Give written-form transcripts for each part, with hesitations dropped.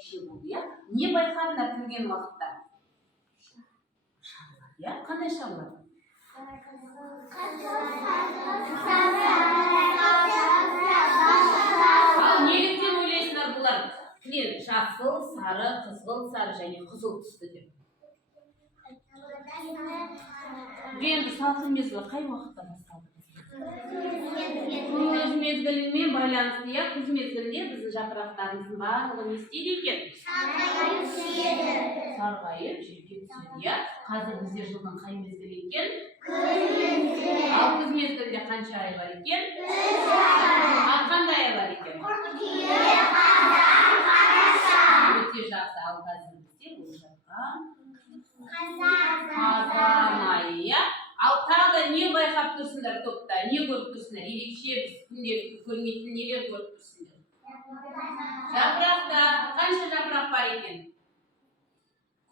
кіші болды, иә? Не байқадыңдар кірген уақытта? Шамдар, иә? Қандай шамдар? Ал неліктен ойлайсыңдар бұлар? Жасыл, сары, қызғылт, сары және қызыл түсті деп. Енді салқын мезгілі қай уақытта басталды? Күз мезгілімен байланысты, иә? Күз мезгілінде біздің жапырақтарымыздың барлығы не істейді екен? Сарғайып, желке түседі, иә? Қазір бізде жылдың қай мезгілі екен? Ал күз мезгілінде қанша ай бар екен? Қандай ай бар екен? Өте жақсы. Ал қазір бізде болып жатқан қазан айы, иә? Ал тағы не байқап тұрсыңдар топта? Не көріп тұрсыңдар? Ерекше біз күнделікті көрмейтін нелер көріп тұрсыңдар? Жапырақта қанша жапырақ бар екен?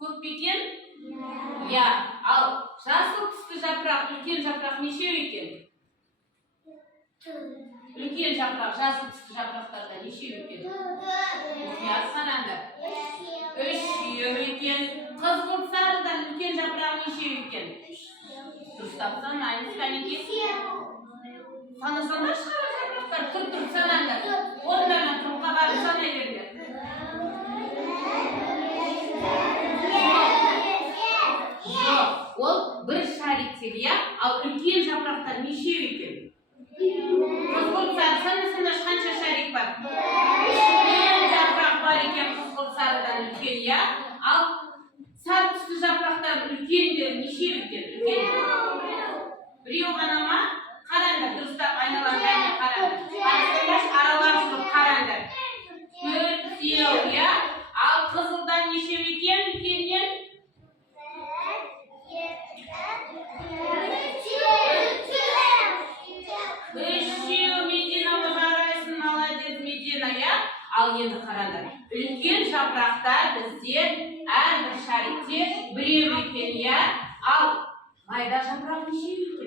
Көп пе екен? Иә. Ал жасыл түсті жапырақ, үлкен жапырақ нешеу екен? Үлкен жапырақ, жасыл түсті жапырақтарда нешеу екен? Мұқият қараңдар. 3 екен. Қызғылт сарыдан үлкен жапырақ нешеу екен? Дұрыстап санаймыз, кәнекей. Санасаңдар шығар жапырақтар, тұрып санаңдар. Орындарынан тұрыпқа барып санай беріңдер. Жоқ, ол бір шарик, иә? Ал үлкен жапырақтар нешеу екен? Қызғылт сары, санасаңдар қанша шарик бар? Үлкен жапырақ бар екен қызғылт сарыдан үлкен, иә? Ал сары түсті жапырақтардың үлкендері нешеу екен? Біреу ғана ма? Қараңдар, дұрыстап айналаңдарына қараңдар. Аралап жүріп қараңдар. 4, иә? Ал қызылдан нешеу екен үлкеннен? 3, Медина жарайсың, молодец, Медина, иә? Ал енді қараңдар. Үлкен жапырақтар бізде әрбір шарикте біреу екен, иә? Ал майда жапырақ нешеу?